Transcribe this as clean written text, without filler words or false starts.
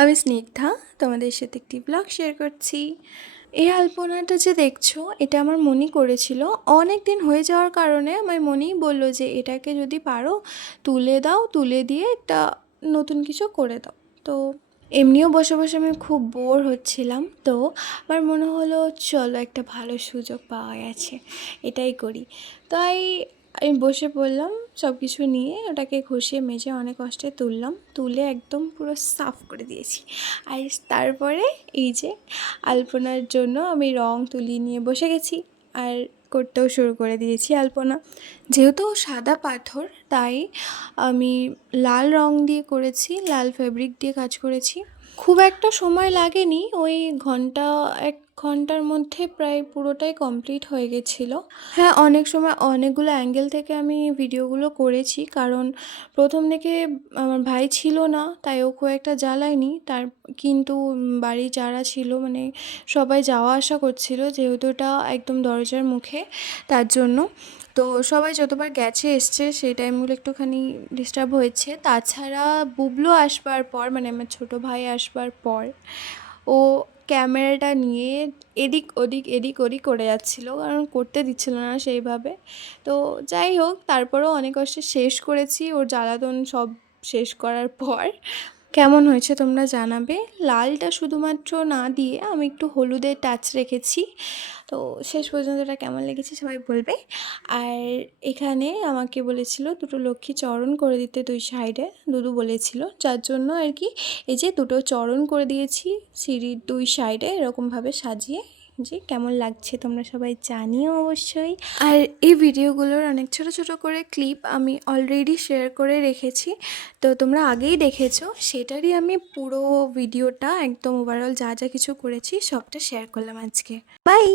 আমি স্নিগ্ধা, তোমাদের সাথে একটি ব্লগ শেয়ার করছি। এই আলপনাটা যে দেখছো, এটা আমার মনি করেছিল। অনেক দিন হয়ে যাওয়ার কারণে আমার মনিই বলল যে এটাকে যদি পারো তুলে দাও, তুলে দিয়ে একটা নতুন কিছু করে দাও। তো এমনিও বসে বসে আমি খুব বোর হচ্ছিলাম, তো আমার মনে হলো চলো একটা ভালো সুযোগ পাওয়া গেছে, এটাই করি। তাই আমি বসে পড়লাম, সব কিছু নিয়ে ওটাকে ঘষে মেজে অনেক কষ্টে তুললাম, তুলে একদম পুরো সাফ করে দিয়েছি। আর তারপরে এই যে আলপনার জন্য আমি রং তুলি নিয়ে বসে গেছি আর করতেও শুরু করে দিয়েছি আলপনা। যেহেতু সাদা পাথর, তাই আমি লাল রং দিয়ে করেছি, লাল ফেব্রিক দিয়ে কাজ করেছি। খুব একটা সময় লাগেনি, ওই ঘন্টা 1 ঘন্টার মধ্যে প্রায় পুরোটাই কমপ্লিট হয়ে গেছিলো। হ্যাঁ, অনেক সময় অনেকগুলো অ্যাঙ্গেল থেকে আমি ভিডিওগুলো করেছি, কারণ প্রথম থেকে আমার ভাই ছিল না, তাই ও খুব একটা জ্বালায়নি। কিন্তু বাড়ি যারা ছিল মানে সবাই যাওয়া আসা করছিল, যেহেতু ওটা একদম দরজার মুখে, তার জন্য। তো সবাই যতবার গেছে এসছে সেই টাইমগুলো একটুখানি ডিস্টার্ব হয়েছে। তাছাড়া বুবলু আসবার পর, মানে আমার ছোটো ভাই আসবার পর, ও ক্যামেরাটা নিয়ে এদিক ওদিক এদিক ওদিক করে যাচ্ছিলো, কারণ করতে দিচ্ছিল না সেইভাবে। তো যাই হোক, তারপরেও অনেক কষ্টে শেষ করেছি ওর জ্বালাতন সব শেষ করার পর। কেমন হয়েছে তোমরা জানাবে। লালটা শুধুমাত্র না দিয়ে আমি একটু হলুদের টাচ রেখেছি। তো শেষ পর্যন্ত এটা কেমন লেগেছে সবাই বলবে। আর এখানে আমাকে বলেছিল দুটো লক্ষ্মী চরণ করে দিতে 2 সাইডে, দুদু বলেছিল, যার জন্য আর কি এই যে দুটো চরণ করে দিয়েছি সিঁড়ির 2 সাইডে এরকমভাবে সাজিয়ে। যে কেমন লাগছে তোমরা সবাই জানিও অবশ্যই। আর এই ভিডিওগুলোর অনেক ছোট ছোট করে ক্লিপ আমি অলরেডি শেয়ার করে রেখেছি, তো তোমরা আগেই দেখেছো, সেটারই আমি পুরো ভিডিওটা একদম ওভারঅল যা যা কিছু করেছি সবটা শেয়ার করলাম আজকে। বাই।